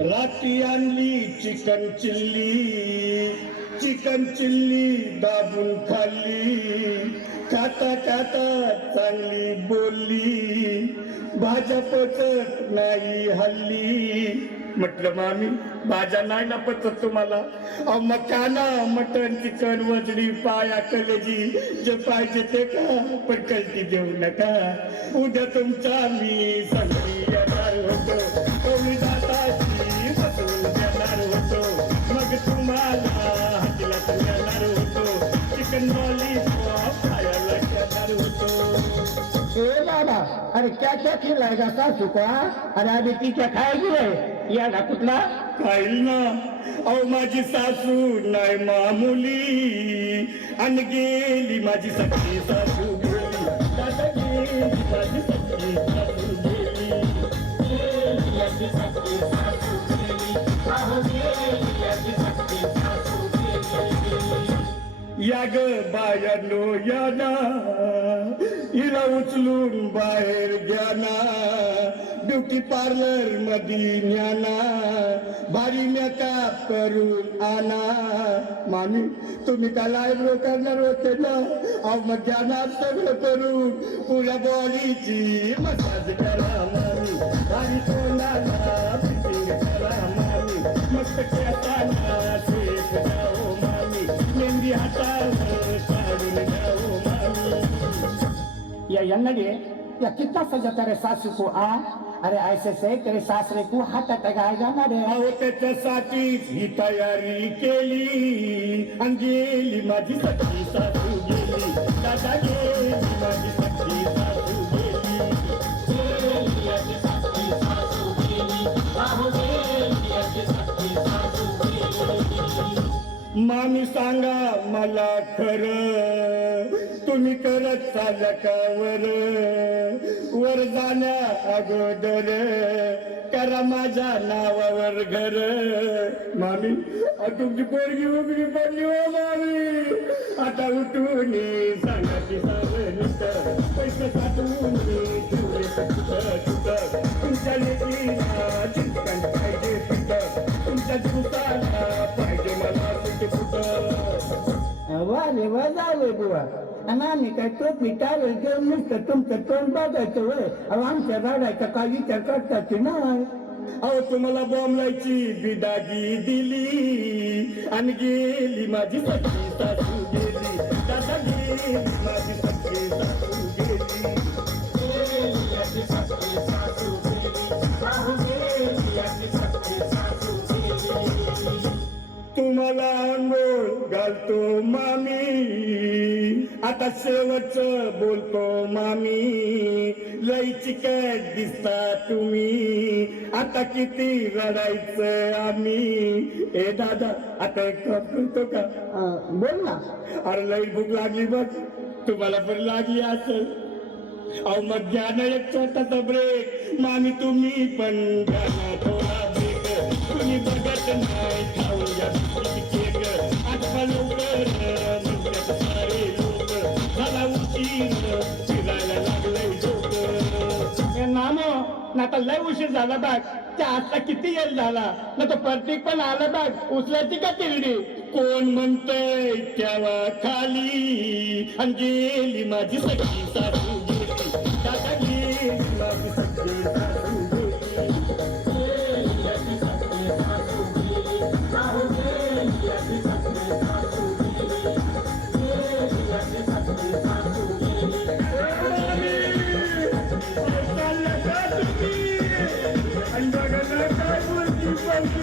राती आणली chicken chilli दाबून खाल्ली, खाता खाता चांगली बोलली, भाज्या पचत नाही हल्ली. म्हटलं मामी भाज्या नाही ना पचत तुम्हाला? अहो मग का ना मटन चिकन वजडी पाया कलेजी जे पाहिजे ते का, पण कल्टी देऊ नका. उद्या तुमचा मी संगती येणार होतो, कवळी दाताची बसून देणार होतो, मग तुम्हाला हातीला येणार होतो, चिकन लॉलीपॉप खायला देणार होतो. ए बाबा, अरे क्या क्या खिलाय का सासू का? अरे आधी ती क्या खायची आहे याला कुठला खाईल ना. अहो माझी सासू नाही मामुली, आणि गेली माझी सखी सासू गेली, दादा गेली माझी सखी सासू गेली, माझी सखी सासू गेली, अहो गेली माझी सखी सासू गेली. या ग बायानो या ना, हिला उचलून बाहेर घ्या ना, ब्युटी पार्लर मध्ये न्याना, भारी मेकअप करून आणा. मामी तुम्ही का लाईव्ह करणार होते ना? अहो मग घ्या ना सगळं करून, पुऱ्या बॉडीची मसाज करा मामी, भारी तोंडाला फिटिंग करा मामी, मस्त केसांना शेप जाओ मामी, मेहंदी हातावर काढून जाओ मामी. या यन्नगे या कितना सजाता रे सासू को आ? अरे ऐसे से तेरे सासरे को हाथ अटैक आएगा ना रे. अहो त्याच्यासाठीच ही तयारी केली, आणि गेली माझी सखी सासू गेली, दादा गेली माझी सखी सासू गेली, माझी सखी सासू गेली, अहो गेली माझी सखी सासू गेली. मामी सांगा मला खरं, तुम्ही करत चालल्या का वर जाण्या अगोदर करा माझ्या नावावर घर. मामी तुमची पोरगी उभी पडली हो मामी, आता उठून सांगा की सावनीत, पैसे साठवून तुमच्या लेकीला चिंतन पाहिजे तिथं, तुमच्या दिवसाला पाहिजे मला वा रे वा जावे बुवा. आणि आम्ही काय तो पिटार घेऊन नुसतं तुमचं तोंड बघायचं वय. अहो आमच्या गाड्याचा काय विचार करतात ना. अहो तुम्हाला बॉम्बलायची बिदागी दिली, आणि गेली माझी सखी सासू गेली, दादा गेली माझी सखी सासू गेली, माझी सखी सासू गेली, अहो गेली माझी सखी सासू गेली. तुम्हाला अंघोळ घालतो मामी, आता शेवटचं बोलतो मामी, लई चिकट दिसता तुम्ही, आता किती रडायचं आम्ही. ए दादा आता एक कप करतो का? बोल ना. अरे लई भूक लागली बघ, तुम्हाला पण लागली असेल. अहो मग घ्या ना एक छोटासा ब्रेक मामी, तुम्ही पण घ्या ना थोडा ब्रेक, तुम्ही बघत नाही खाऊया केक, आता लवकर म्हणतात सारे लोक, झाला उशीर फिरायला लागलंय झोप. नामो ना आता लय उशीर झाला बाग. त्या आता किती येल झाला ना, तो प्रतीक पण आला बाग. उचलायची का तिरडी? कोण म्हणतंय तेव्हा खाली, आणि गेली माझी सखी सासू गेली, दादा गेली माझी सखी सासू गेली, माझी सखी सासू गेली, अहो गेली माझी सखी सासू गेली, माझी सखी सासू गेली. चाललं का तुम्ही? आणि बघा ना काय बोलती बोलती,